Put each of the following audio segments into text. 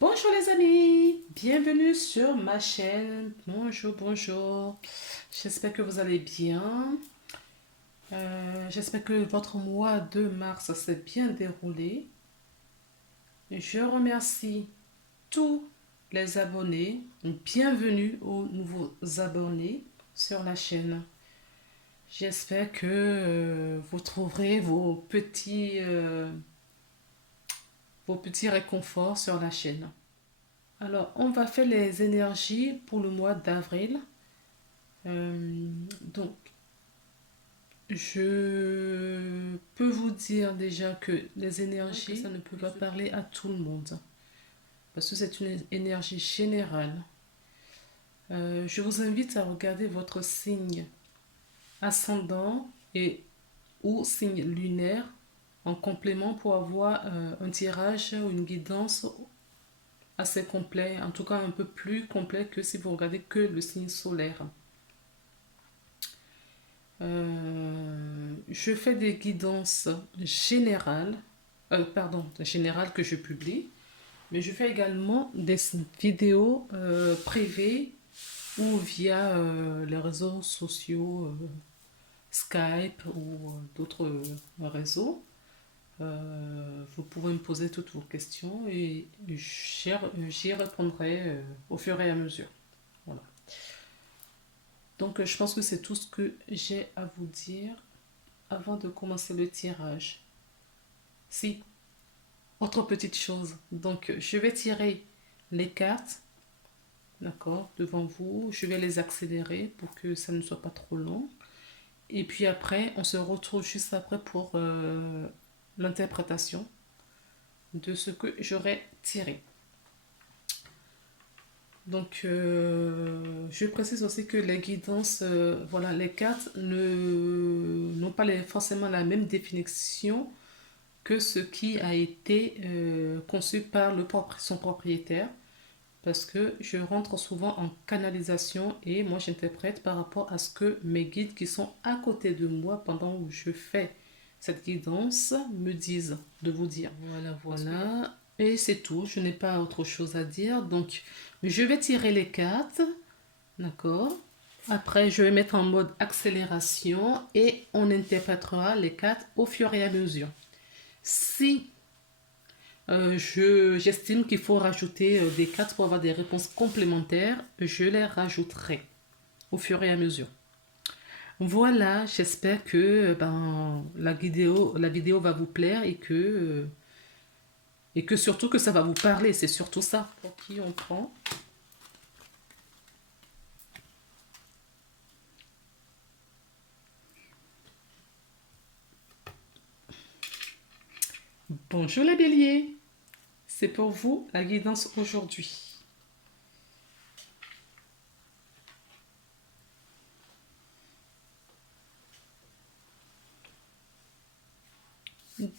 Bonjour les amis, bienvenue sur ma chaîne. Bonjour, bonjour. J'espère que vous allez bien. J'espère que votre mois de mars s'est bien déroulé. Je remercie tous les abonnés. Bienvenue aux nouveaux abonnés sur la chaîne. J'espère que vous trouverez vos petits réconforts sur la chaîne. Alors, on va faire les énergies pour le mois d'avril. Donc, je peux vous dire déjà que les énergies, ça ne peut pas parler à tout le monde. Parce que c'est une énergie générale. Je vous invite à regarder votre signe ascendant et ou signe lunaire en complément pour avoir un tirage ou une guidance assez complet, en tout cas un peu plus complet que si vous regardez que le signe solaire. Je fais des guidances générales que je publie, mais je fais également des vidéos privées ou via les réseaux sociaux, Skype ou d'autres réseaux. Vous pouvez me poser toutes vos questions et j'y répondrai au fur et à mesure. Voilà. Donc, je pense que c'est tout ce que j'ai à vous dire avant de commencer le tirage. Si, autre petite chose. Donc, je vais tirer les cartes, d'accord, devant vous. Je vais les accélérer pour que ça ne soit pas trop long. Et puis après, on se retrouve juste après pour l'interprétation de ce que j'aurai tiré. Donc, je précise aussi que les guidances, voilà, les cartes n'ont pas forcément la même définition que ce qui a été conçu par son propriétaire, parce que je rentre souvent en canalisation et moi j'interprète par rapport à ce que mes guides qui sont à côté de moi pendant que je fais cette guidance me disent de vous dire. Voilà, voilà. Et c'est tout, je n'ai pas autre chose à dire. Donc, je vais tirer les cartes, d'accord? Après, je vais mettre en mode accélération et on interprétera les cartes au fur et à mesure. Si j'estime qu'il faut rajouter des cartes pour avoir des réponses complémentaires, je les rajouterai au fur et à mesure. Voilà, j'espère que la vidéo va vous plaire et que surtout que ça va vous parler. C'est surtout ça. Pour qui on prend? Bonjour les béliers. C'est pour vous la guidance aujourd'hui.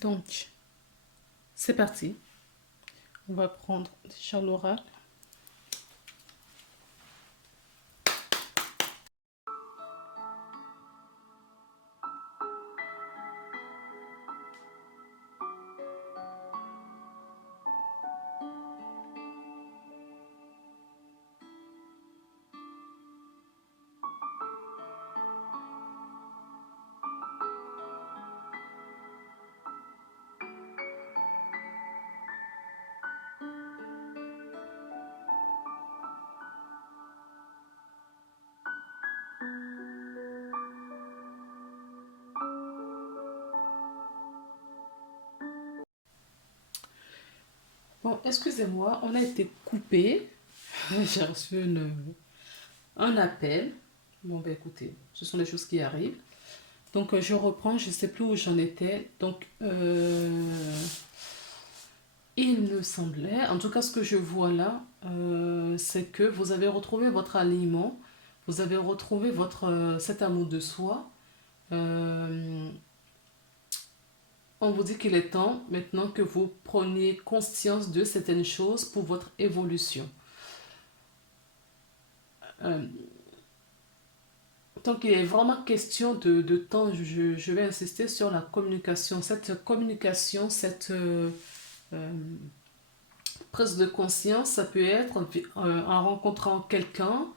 Donc, c'est parti. On va prendre déjà l'oracle. Bon, excusez-moi, on a été coupé. J'ai reçu un appel. Bon, ben écoutez, ce sont des choses qui arrivent. Donc, je reprends, je ne sais plus où j'en étais. Donc, il me semblait, en tout cas, ce que je vois là, c'est que vous avez retrouvé votre alignement, vous avez retrouvé cet amour de soi. Euh, on vous dit qu'il est temps maintenant que vous preniez conscience de certaines choses pour votre évolution. Euh, Donc, il est vraiment question de temps. Je vais insister sur la communication. Cette communication, cette prise de conscience, ça peut être en rencontrant quelqu'un.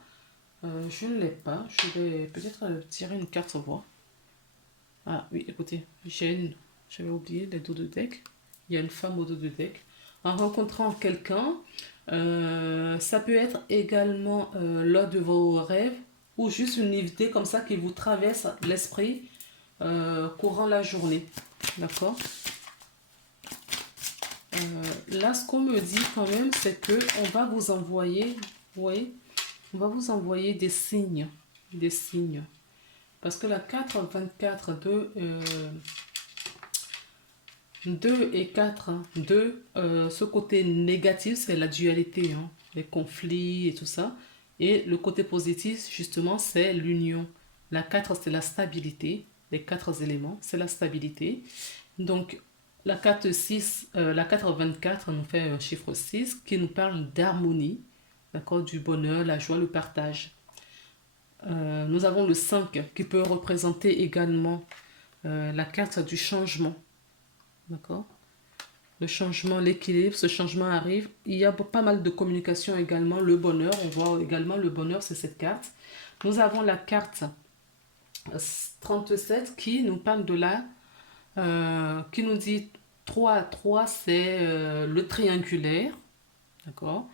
Je ne l'ai pas. Je vais peut-être tirer une carte voir. Ah oui, écoutez, j'avais oublié les dos de deck. Il y a une femme au dos de deck. En rencontrant quelqu'un, ça peut être également lors de vos rêves ou juste une idée comme ça qui vous traverse l'esprit courant la journée. D'accord? Là, ce qu'on me dit quand même, c'est que on va vous envoyer, oui, on va vous envoyer des signes, des signes. Parce que la 4, 24, 2 et 4, 2, ce côté négatif, c'est la dualité, hein, les conflits et tout ça. Et le côté positif, justement, c'est l'union. La 4, c'est la stabilité. Les 4 éléments, c'est la stabilité. Donc, la 4, 6, la 4, 24 nous fait un chiffre 6 qui nous parle d'harmonie, d'accord, du bonheur, la joie, le partage. Nous avons le 5 qui peut représenter également la carte du changement. D'accord? Le changement, l'équilibre, ce changement arrive. Il y a pas mal de communication également. Le bonheur, on voit également le bonheur, c'est cette carte. Nous avons la carte 37 qui nous parle de qui nous dit 3, c'est le triangulaire. D'accord?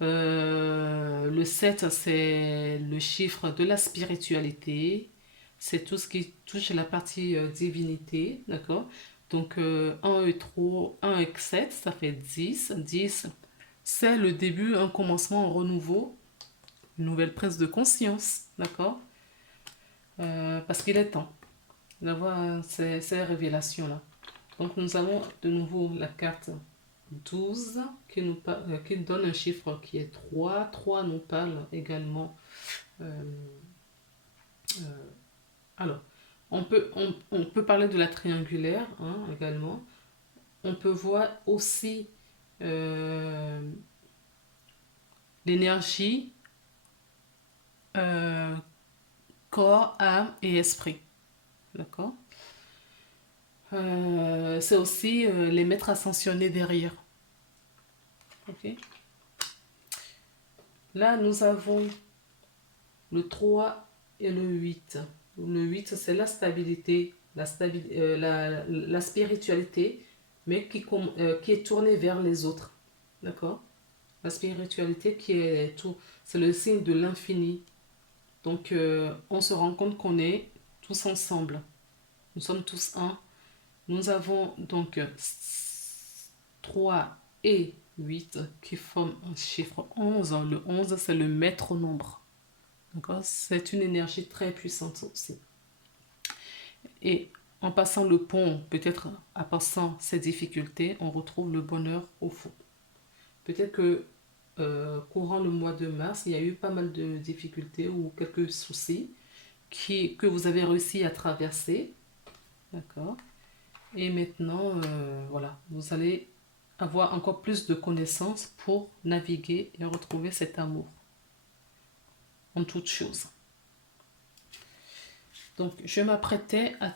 Le 7, c'est le chiffre de la spiritualité. C'est tout ce qui touche la partie divinité. D'accord? Donc 1 et 3, 1 et 7, ça fait 10. 10, c'est le début, un commencement, un renouveau, une nouvelle prise de conscience. D'accord? Parce qu'il est temps d'avoir ces révélations-là. Donc nous avons de nouveau la carte 12 qui nous donne un chiffre qui est 3. 3 nous parle également. euh, euh, alors, on peut parler de la triangulaire hein, également. On peut voir aussi euh, l'énergie, euh, corps, âme et esprit. D'accord? C'est aussi les maîtres ascensionnés derrière. Ok? Là, nous avons le 3 et le 8. Le 8, c'est la stabilité, la spiritualité, mais qui est tournée vers les autres. D'accord? La spiritualité qui est tout, c'est le signe de l'infini. Donc, on se rend compte qu'on est tous ensemble. Nous sommes tous un. Nous avons donc 3 et 8 qui forment un chiffre 11. Le 11, c'est le maître nombre. C'est une énergie très puissante aussi. Et en passant le pont, peut-être en passant ces difficultés, on retrouve le bonheur au fond. Peut-être que courant le mois de mars, il y a eu pas mal de difficultés ou quelques soucis que vous avez réussi à traverser. D'accord? Et maintenant, voilà, vous allez avoir encore plus de connaissances pour naviguer et retrouver cet amour en toutes choses. Donc, je m'apprêtais à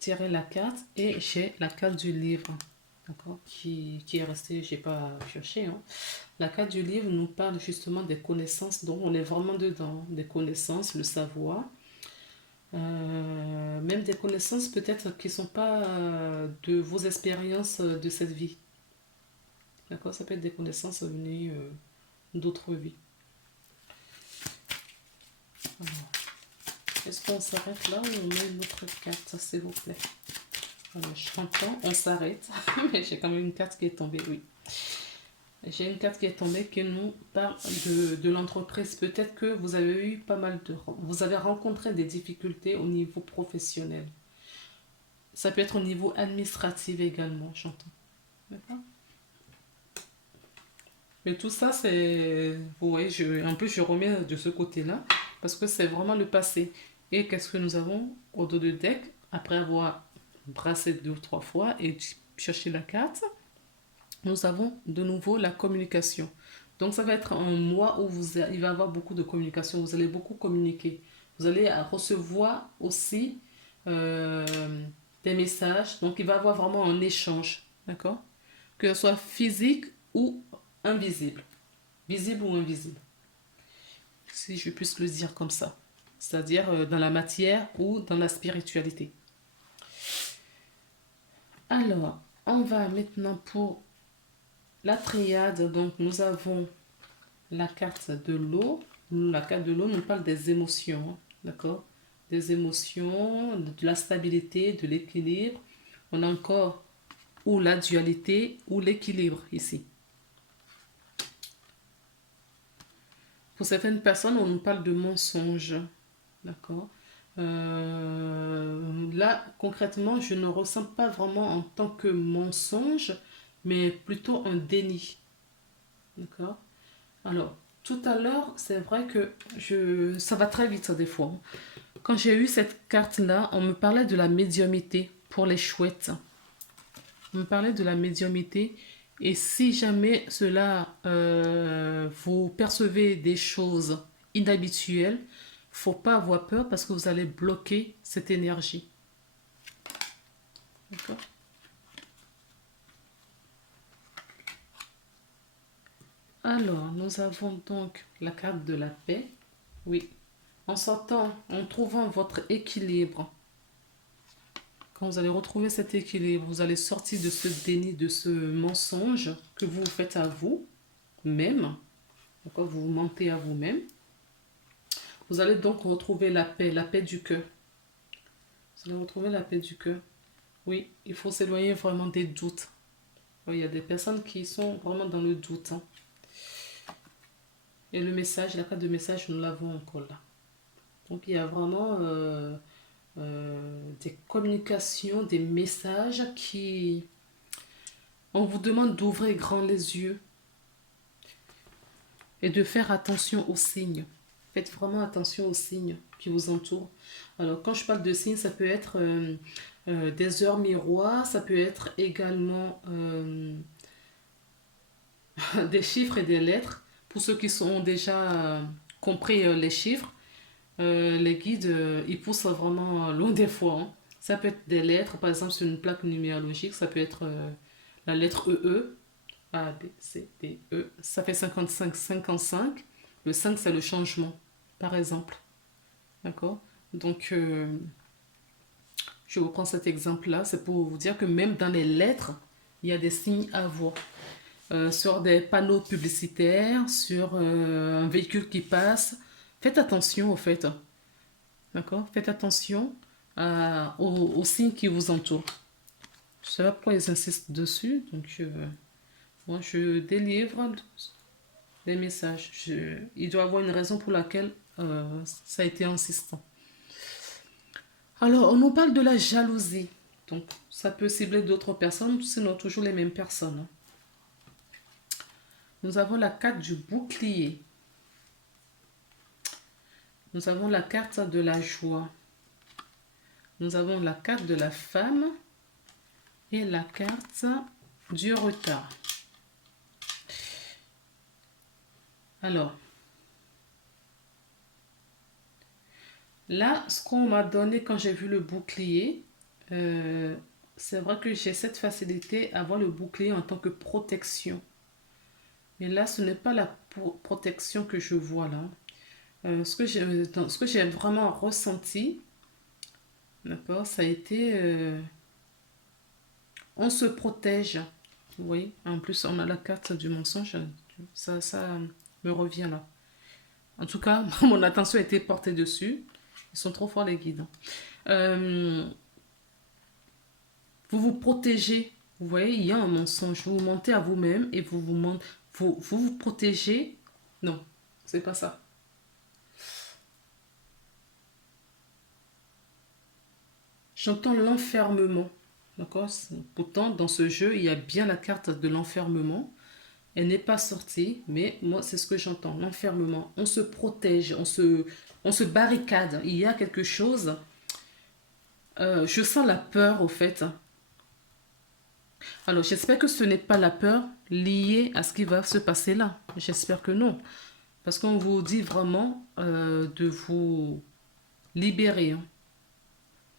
tirer la carte et j'ai la carte du livre, d'accord, qui est restée, j'ai pas cherché. Hein. La carte du livre nous parle justement des connaissances, dont on est vraiment dedans, des connaissances, le savoir, même des connaissances peut-être qui ne sont pas de vos expériences de cette vie. D'accord, ça peut être des connaissances venues d'autres vies. Alors, est-ce qu'on s'arrête là ou on met une autre carte, s'il vous plaît? Alors, je t'entends, on s'arrête, mais j'ai quand même une carte qui est tombée, oui. J'ai une carte qui est tombée qui nous parle de l'entreprise. Peut-être que vous avez eu vous avez rencontré des difficultés au niveau professionnel. Ça peut être au niveau administratif également, j'entends. D'accord? Mais tout ça, c'est... Vous voyez, je remets de ce côté-là, parce que c'est vraiment le passé. Et qu'est-ce que nous avons au dos de deck, après avoir brassé 2 ou 3 fois et cherché la carte, nous avons de nouveau la communication. Donc ça va être un mois où il va y avoir beaucoup de communication, vous allez beaucoup communiquer. Vous allez recevoir aussi euh, des messages, donc il va y avoir vraiment un échange, d'accord? Que ce soit physique ou invisible. Visible ou invisible, si je puisse le dire comme ça. C'est-à-dire dans la matière ou dans la spiritualité. Alors, on va maintenant pour la triade. Donc, nous avons la carte de l'eau. La carte de l'eau nous parle des émotions, hein, d'accord? Des émotions, de la stabilité, de l'équilibre. On a encore ou la dualité ou l'équilibre ici. Pour certaines personnes, on nous parle de mensonge, d'accord? Là, concrètement, je ne ressens pas vraiment en tant que mensonge, mais plutôt un déni, d'accord? Alors, tout à l'heure, c'est vrai que ça va très vite, ça, des fois. Quand j'ai eu cette carte-là, on me parlait de la médiumnité pour les chouettes. On me parlait de la médiumnité. Et si jamais cela, vous percevez des choses inhabituelles, faut pas avoir peur parce que vous allez bloquer cette énergie. D'accord? Alors, nous avons donc la carte de la paix. Oui. En sortant, en trouvant votre équilibre, quand vous allez retrouver cet équilibre, vous allez sortir de ce déni, de ce mensonge que vous faites à vous-même. D'accord? Vous vous mentez à vous-même. Vous allez donc retrouver la paix du cœur. Vous allez retrouver la paix du cœur. Oui, il faut s'éloigner vraiment des doutes. Oui, il y a des personnes qui sont vraiment dans le doute, hein. Et le message, la carte de message, nous l'avons encore là. Donc il y a vraiment des communications, des messages qui... On vous demande d'ouvrir grand les yeux et de faire attention aux signes. Faites vraiment attention aux signes qui vous entourent. Alors quand je parle de signes, ça peut être des heures miroirs, ça peut être également des chiffres et des lettres. Pour ceux qui sont déjà compris les chiffres, les guides, ils poussent vraiment loin des fois, hein. Ça peut être des lettres, par exemple sur une plaque numérologique, ça peut être la lettre EE, A, B, C, D, E. Ça fait 55, 55. Le 5, c'est le changement, par exemple. D'accord? Donc, je reprends cet exemple-là, c'est pour vous dire que même dans les lettres, il y a des signes à voir. Sur des panneaux publicitaires, sur un véhicule qui passe. Faites attention au fait. D'accord? Faites attention aux signes qui vous entourent. Je ne sais pas pourquoi ils insistent dessus. Donc, moi, je délivre des messages. Il doit y avoir une raison pour laquelle ça a été insistant. Alors, on nous parle de la jalousie. Donc, ça peut cibler d'autres personnes, sinon toujours les mêmes personnes. Nous avons la carte du bouclier. Nous avons la carte de la joie. Nous avons la carte de la femme et la carte du retard. Alors, là, ce qu'on m'a donné quand j'ai vu le bouclier, c'est vrai que j'ai cette facilité à voir le bouclier en tant que protection. Mais là, ce n'est pas la protection que je vois là. Ce que j'ai vraiment ressenti, d'accord, ça a été... on se protège. Oui, en plus, on a la carte du mensonge. Ça me revient là. En tout cas, mon attention a été portée dessus. Ils sont trop forts, les guides. Vous vous protégez. Vous voyez, il y a un mensonge. Vous mentez à vous-même et vous protégez. Non, c'est pas ça. J'entends l'enfermement. D'accord? Pourtant, dans ce jeu, il y a bien la carte de l'enfermement. Elle n'est pas sortie, mais moi, c'est ce que j'entends. L'enfermement. On se protège, on se barricade. Il y a quelque chose. Je sens la peur, au fait. Alors, j'espère que ce n'est pas la peur liée à ce qui va se passer là. J'espère que non. Parce qu'on vous dit vraiment de vous libérer, hein.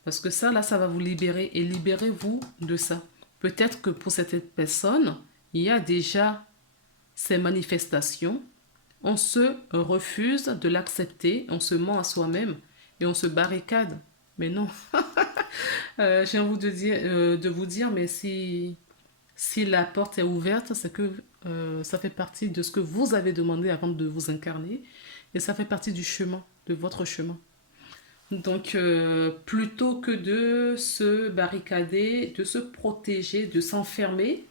Parce que ça, là, ça va vous libérer et libérez-vous de ça. Peut-être que pour cette personne, il y a déjà ces manifestations, on se refuse de l'accepter, on se ment à soi-même et on se barricade. Mais non, j'ai envie de vous dire, mais si la porte est ouverte, c'est que ça fait partie de ce que vous avez demandé avant de vous incarner et ça fait partie du chemin, de votre chemin. Donc, plutôt que de se barricader, de se protéger, de s'enfermer,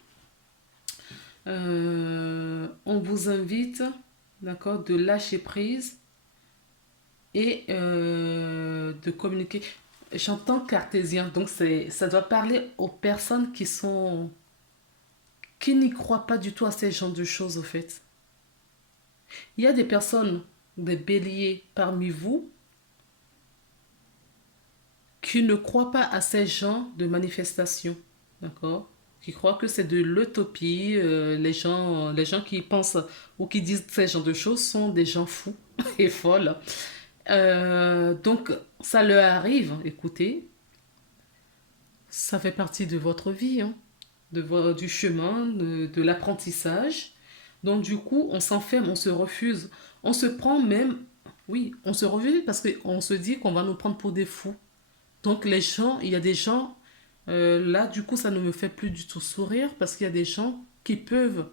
on vous invite, d'accord, de lâcher prise et de communiquer. J'entends cartésien, donc ça doit parler aux personnes qui n'y croient pas du tout à ces genres de choses, au fait. Il y a des personnes, des béliers parmi vous, qui ne croient pas à ces genres de manifestations, d'accord? Qui croient que c'est de l'utopie. Les gens qui pensent ou qui disent ces genres de choses sont des gens fous et folles. Donc, ça leur arrive, écoutez, ça fait partie de votre vie, hein, du chemin, de l'apprentissage. Donc, du coup, on s'enferme, on se refuse. On se prend même, oui, on se refuse parce qu'on se dit qu'on va nous prendre pour des fous. Donc, les gens, il y a des gens, là, du coup, ça ne me fait plus du tout sourire parce qu'il y a des gens qui peuvent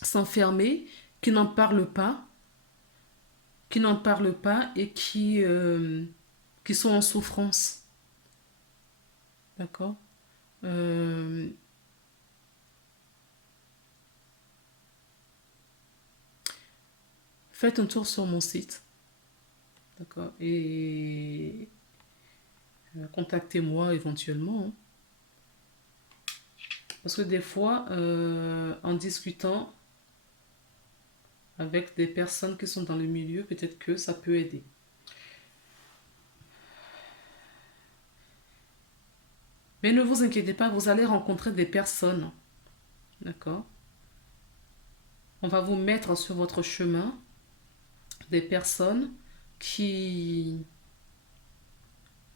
s'enfermer, qui n'en parlent pas, et qui sont en souffrance. D'accord. Euh, Faites un tour sur mon site. D'accord. Et contactez-moi éventuellement, hein. Parce que des fois, en discutant avec des personnes qui sont dans le milieu, peut-être que ça peut aider. Mais ne vous inquiétez pas, vous allez rencontrer des personnes. D'accord. On va vous mettre sur votre chemin des personnes qui,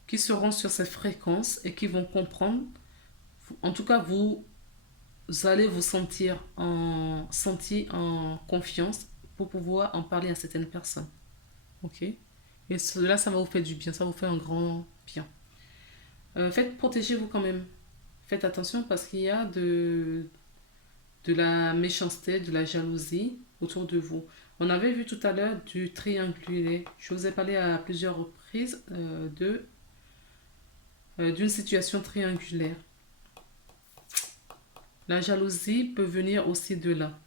qui seront sur cette fréquence et qui vont comprendre. En tout cas, vous allez vous sentir en confiance pour pouvoir en parler à certaines personnes. Ok? Et cela, ça va vous faire du bien, ça va vous fait un grand bien. Protégez-vous quand même. Faites attention parce qu'il y a de la méchanceté, de la jalousie autour de vous. On avait vu tout à l'heure du triangulaire. Je vous ai parlé à plusieurs reprises d'une situation triangulaire. La jalousie peut venir aussi de là.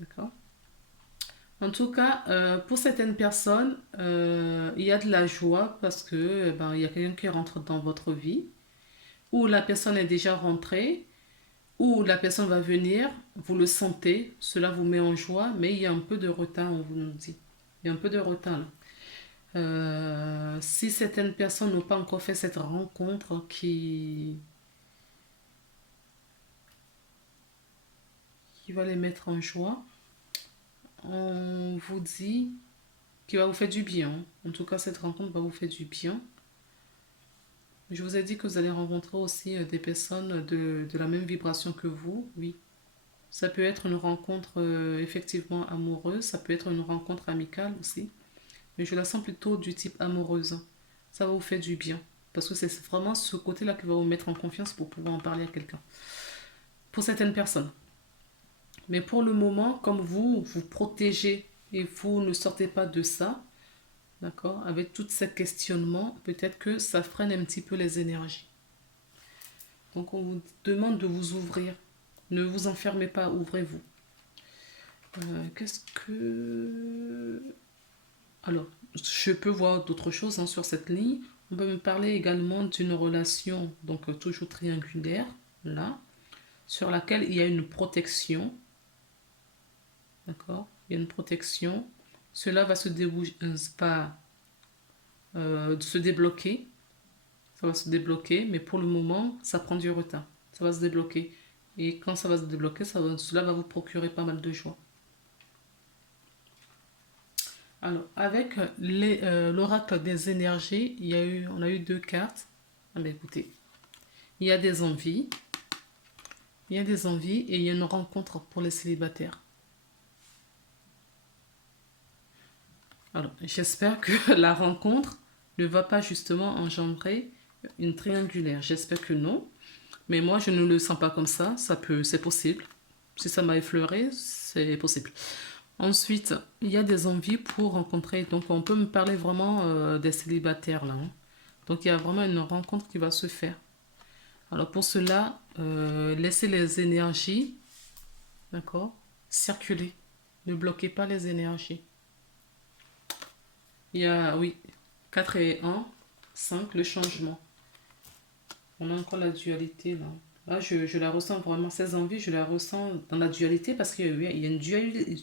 D'accord? En tout cas, pour certaines personnes, il y a de la joie parce que il y a quelqu'un qui rentre dans votre vie, ou la personne est déjà rentrée, ou la personne va venir, vous le sentez, cela vous met en joie, mais il y a un peu de retard, on vous nous dit. Il y a un peu de retard là. Si certaines personnes n'ont pas encore fait cette rencontre qui va les mettre en joie, on vous dit qu'il va vous faire du bien. En tout cas, cette rencontre va vous faire du bien. Je vous ai dit que vous allez rencontrer aussi des personnes de la même vibration que vous, oui. Ça peut être une rencontre effectivement amoureuse, ça peut être une rencontre amicale aussi, mais je la sens plutôt du type amoureuse. Ça va vous faire du bien, parce que c'est vraiment ce côté-là qui va vous mettre en confiance pour pouvoir en parler à quelqu'un. Pour certaines personnes. Mais pour le moment, comme vous protégez et vous ne sortez pas de ça, d'accord, avec tous ces questionnements, peut-être que ça freine un petit peu les énergies. Donc on vous demande de vous ouvrir. Ne vous enfermez pas, ouvrez-vous. Qu'est-ce que... Alors, je peux voir d'autres choses sur cette ligne. On peut me parler également d'une relation, donc toujours triangulaire, là, sur laquelle il y a une protection. D'accord? Il y a une protection. Cela va se se débloquer. Ça va se débloquer, mais pour le moment, ça prend du retard. Ça va se débloquer. Et quand ça va se débloquer, cela va vous procurer pas mal de joie. Alors, avec l'oracle des énergies, on a eu deux cartes. Ah ben écoutez, il y a des envies et il y a une rencontre pour les célibataires. Alors, j'espère que la rencontre ne va pas justement engendrer une triangulaire. J'espère que non. Mais moi, je ne le sens pas comme ça. C'est possible. Si ça m'a effleuré, c'est possible. Ensuite, il y a des envies pour rencontrer. Donc, on peut me parler vraiment des célibataires là, hein. Donc, il y a vraiment une rencontre qui va se faire. Alors, pour cela, laissez les énergies, d'accord, circuler. Ne bloquez pas les énergies. Il y a, oui, 4 et 1, 5, le changement. On a encore la dualité là. Là, je la ressens vraiment, ces envies, je la ressens dans la dualité parce qu'il y a une dualité.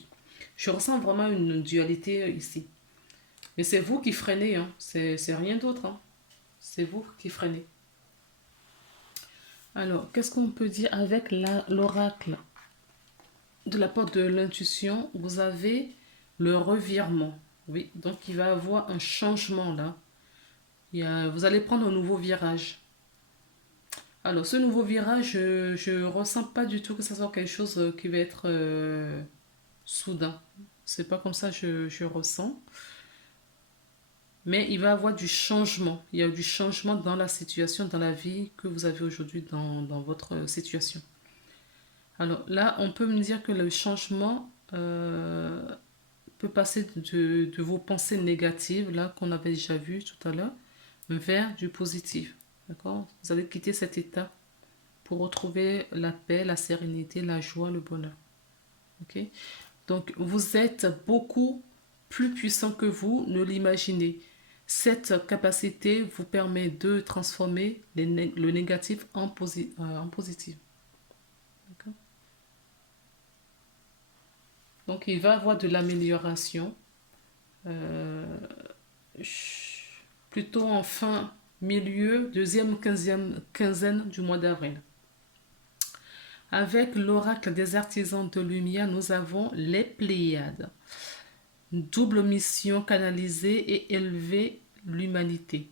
Je ressens vraiment une dualité ici. Mais c'est vous qui freinez, hein. C'est rien d'autre, hein. C'est vous qui freinez. Alors, qu'est-ce qu'on peut dire avec l'oracle de la porte de l'intuition? Vous avez le revirement. Oui, donc il va y avoir un changement là. Vous allez prendre un nouveau virage. Alors, ce nouveau virage, je ne ressens pas du tout que ce soit quelque chose qui va être soudain. C'est pas comme ça que je ressens. Mais il va y avoir du changement. Il y a du changement dans la situation, dans la vie que vous avez aujourd'hui dans votre situation. Alors là, on peut me dire que le changement peut passer de vos pensées négatives, là qu'on avait déjà vu tout à l'heure, vers du positif. D'accord? Vous allez quitter cet état pour retrouver la paix, la sérénité, la joie, le bonheur. Ok? Donc, vous êtes beaucoup plus puissant que vous ne l'imaginez. Cette capacité vous permet de transformer le négatif en positif. D'accord? Donc, il va y avoir de l'amélioration, euh, plutôt en fin, milieu, deuxième, quinzaine du mois d'avril. Avec l'oracle des artisans de lumière, nous avons les Pléiades. Double mission, canaliser et élever l'humanité.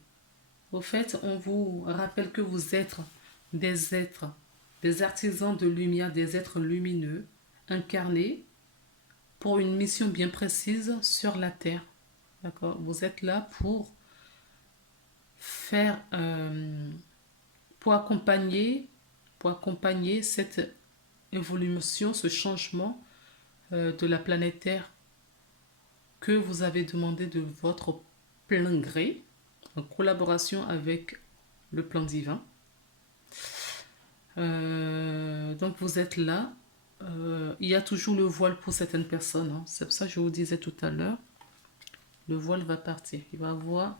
Au fait, on vous rappelle que vous êtes, des artisans de lumière, des êtres lumineux, incarnés pour une mission bien précise sur la Terre. D'accord? Vous êtes là pour faire, pour accompagner, cette évolution, ce changement de la planète Terre que vous avez demandé de votre plein gré, en collaboration avec le plan divin. Donc vous êtes là. Il y a toujours le voile pour certaines personnes, hein. C'est pour ça que je vous disais tout à l'heure. Le voile va partir. Il va avoir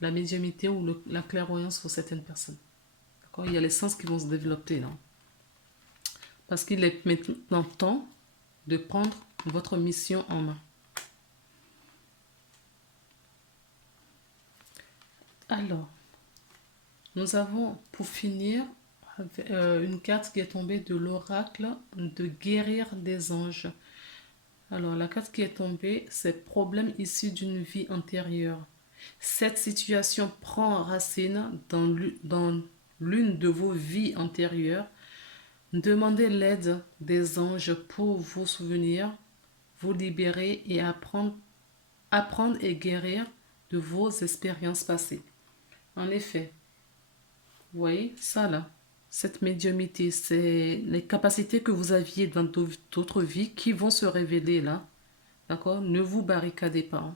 la médiumnité ou la clairvoyance pour certaines personnes. D'accord? Il y a les sens qui vont se développer là. Parce qu'il est maintenant temps de prendre votre mission en main. Alors, nous avons pour finir une carte qui est tombée de l'oracle de guérir des anges. Alors, la carte qui est tombée, c'est problème issu d'une vie antérieure. Cette situation prend racine dans l'une de vos vies antérieures. Demandez l'aide des anges pour vous souvenir, vous libérer et apprendre et guérir de vos expériences passées. En effet, vous voyez ça là, cette médiumnité, c'est les capacités que vous aviez dans d'autres vies qui vont se révéler là. D'accord? Ne vous barricadez pas, hein.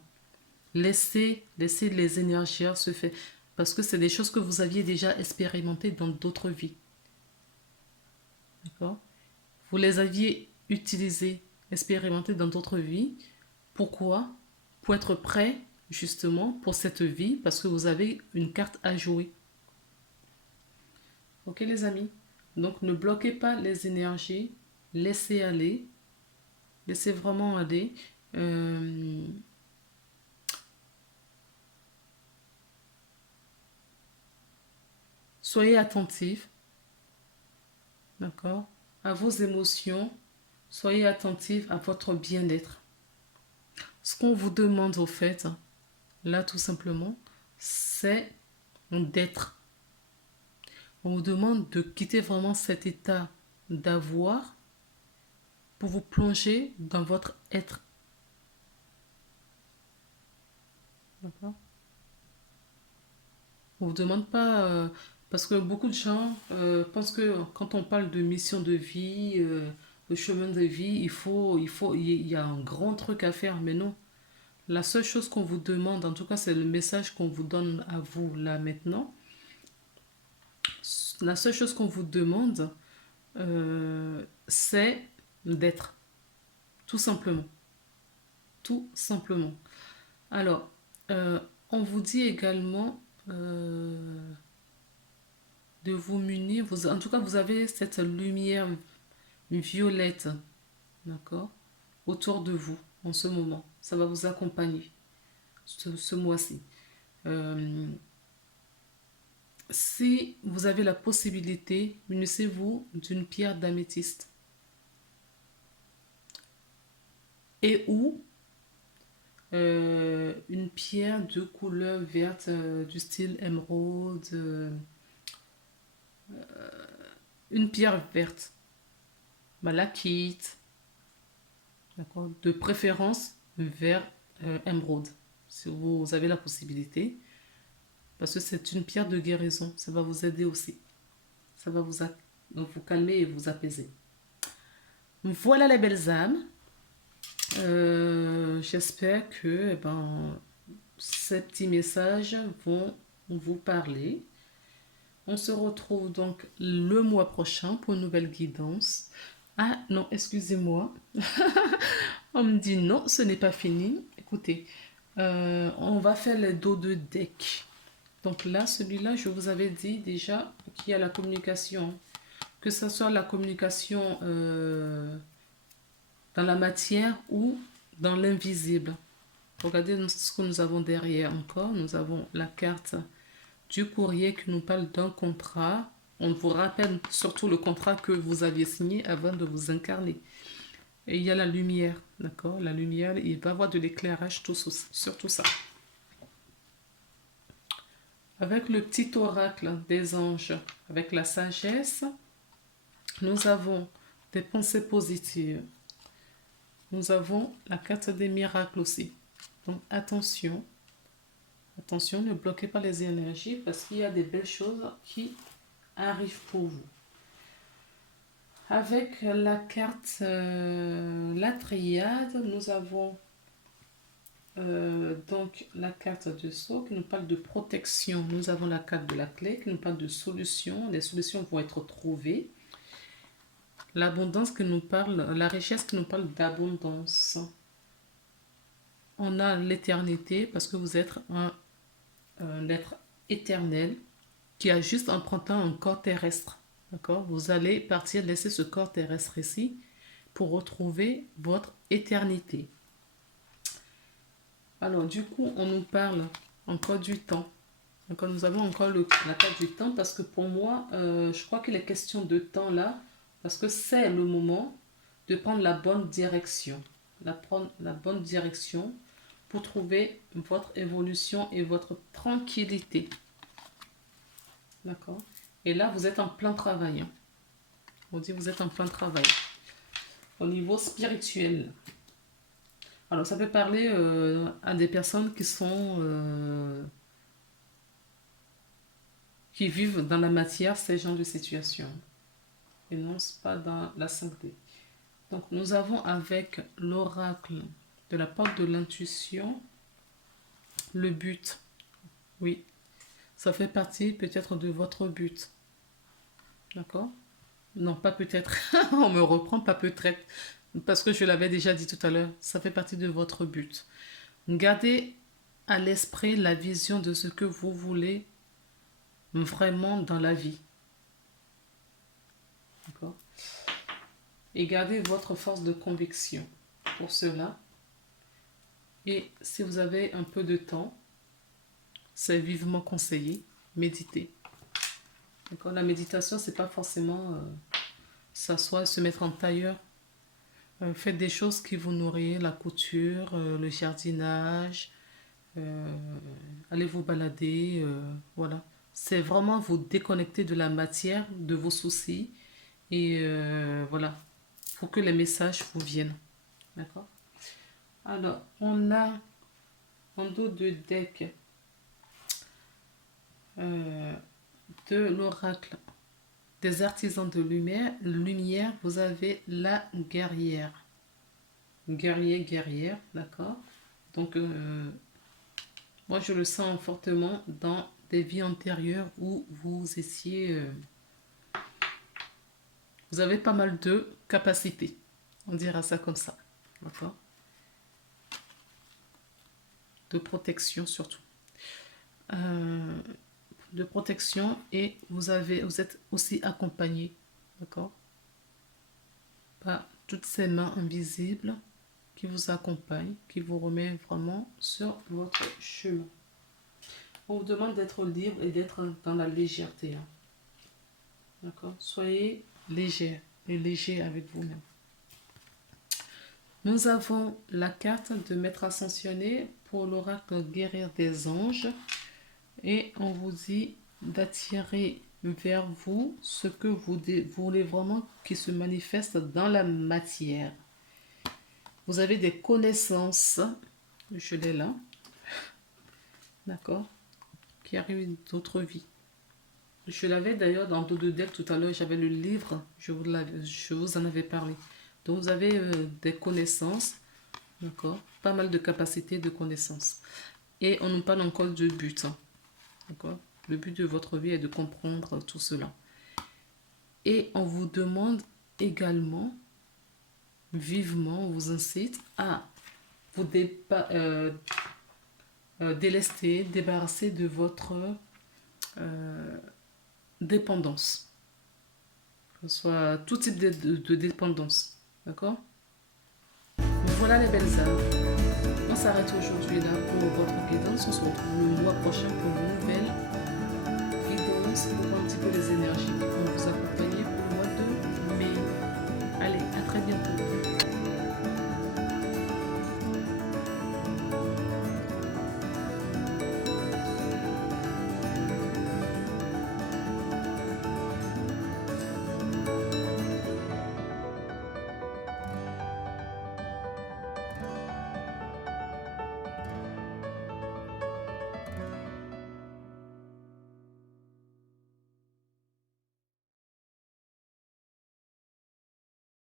Laissez les énergies se faire. Parce que c'est des choses que vous aviez déjà expérimentées dans d'autres vies. D'accord? Vous les aviez utilisées, expérimentées dans d'autres vies. Pourquoi? Pour être prêt, justement, pour cette vie, parce que vous avez une carte à jouer. Ok, les amis? Donc, ne bloquez pas les énergies. Laissez aller. Laissez vraiment aller. Soyez attentifs, d'accord, à vos émotions. Soyez attentifs à votre bien-être. Ce qu'on vous demande au fait, là tout simplement, c'est d'être. On vous demande de quitter vraiment cet état d'avoir pour vous plonger dans votre être. D'accord? On vous demande pas, parce que beaucoup de gens pensent que quand on parle de mission de vie, de chemin de vie, il y a un grand truc à faire, mais non. La seule chose qu'on vous demande, en tout cas c'est le message qu'on vous donne à vous là maintenant, la seule chose qu'on vous demande, c'est d'être, tout simplement. Tout simplement. Alors, on vous dit également de vous munir, en tout cas vous avez cette lumière violette, d'accord, autour de vous en ce moment. Ça va vous accompagner ce mois-ci. Euh, Si vous avez la possibilité, munissez-vous d'une pierre d'améthyste et ou une pierre de couleur verte du style émeraude, une pierre verte, malachite, d'accord, de préférence vert émeraude, si vous avez la possibilité, parce que c'est une pierre de guérison, ça va vous aider aussi, ça va vous calmer et vous apaiser. Voilà les belles âmes. J'espère que ces petits messages vont vous parler. On se retrouve donc le mois prochain pour une nouvelle guidance. Ah non, excusez-moi. On me dit non, ce n'est pas fini. Écoutez, on va faire les dos de deck. Donc là, celui-là, je vous avais dit déjà qu'il y a la communication. Que ce soit la communication dans la matière ou dans l'invisible. Regardez ce que nous avons derrière encore. Nous avons la carte du courrier qui nous parle d'un contrat. On vous rappelle surtout le contrat que vous aviez signé avant de vous incarner. Et il y a la lumière, d'accord? La lumière, il va y avoir de l'éclairage sur tout ça. Avec le petit oracle des anges, avec la sagesse, nous avons des pensées positives. Nous avons la carte des miracles aussi. Donc attention, attention, ne bloquez pas les énergies parce qu'il y a des belles choses qui arrivent pour vous. Avec la carte la triade, nous avons donc la carte de sceau qui nous parle de protection. Nous avons la carte de la clé qui nous parle de solutions. Les solutions vont être trouvées. L'abondance qui nous parle, la richesse qui nous parle d'abondance. On a l'éternité parce que vous êtes un être éternel qui a juste empruntant un corps terrestre. D'accord? Vous allez partir, laisser ce corps terrestre ici pour retrouver votre éternité. Alors, du coup, on nous parle encore du temps. Donc, nous avons encore la carte du temps parce que pour moi, je crois qu'il est question de temps là parce que c'est le moment de prendre la bonne direction. Prendre la bonne direction pour trouver votre évolution et votre tranquillité. D'accord? Et là, vous êtes en plein travail. On dit vous êtes en plein travail. Au niveau spirituel. Alors, ça peut parler à des personnes qui vivent dans la matière ces genres de situations. Et non, pas dans la 5D. Donc, nous avons avec l'oracle de la porte de l'intuition le but. Oui, ça fait partie peut-être de votre but. D'accord? Non, pas peut-être. On me reprend, pas peut-être. Parce que je l'avais déjà dit tout à l'heure, ça fait partie de votre but. Gardez à l'esprit la vision de ce que vous voulez vraiment dans la vie. D'accord? Et gardez votre force de conviction pour cela. Et si vous avez un peu de temps, c'est vivement conseillé, méditez. D'accord? La méditation, c'est pas forcément s'asseoir et se mettre en tailleur. Faites des choses qui vous nourrissent, la couture, le jardinage, allez vous balader, voilà. C'est vraiment vous déconnecter de la matière, de vos soucis, et voilà, pour que les messages vous viennent. D'accord? Alors, on a en dos de deck de l'oracle des artisans de lumière, vous avez la guerrière. Guerrière, d'accord. Donc, moi, je le sens fortement dans des vies antérieures où vous étiez... vous avez pas mal de capacités. On dira ça comme ça. D'accord. De protection surtout. De protection et vous êtes aussi accompagné. D'accord. Par toutes ces mains invisibles qui vous accompagnent, qui vous remet vraiment sur votre chemin. On vous demande d'être libre et d'être dans la légèreté. Hein. D'accord. Soyez léger et léger avec vous-même. Nous avons la carte de Maître Ascensionné pour l'oracle guérir des anges. Et on vous dit d'attirer vers vous ce que vous voulez vraiment qui se manifeste dans la matière. Vous avez des connaissances, je l'ai là, d'accord, qui arrivent d'autres vies. Je l'avais d'ailleurs dans dos de deck tout à l'heure, j'avais le livre, je vous en avais parlé. Donc vous avez des connaissances, d'accord, pas mal de capacités de connaissances. Et on nous parle encore de but, hein. D'accord. Le but de votre vie est de comprendre tout cela. Et on vous demande également, vivement, on vous incite à vous délester, débarrasser de votre dépendance. Que ce soit tout type de dépendance. D'accord. Voilà les belles âmes. On s'arrête aujourd'hui là pour votre guidance. On se retrouve le mois prochain pour une nouvelle guidance pour un petit peu les énergies qui vont vous accompagner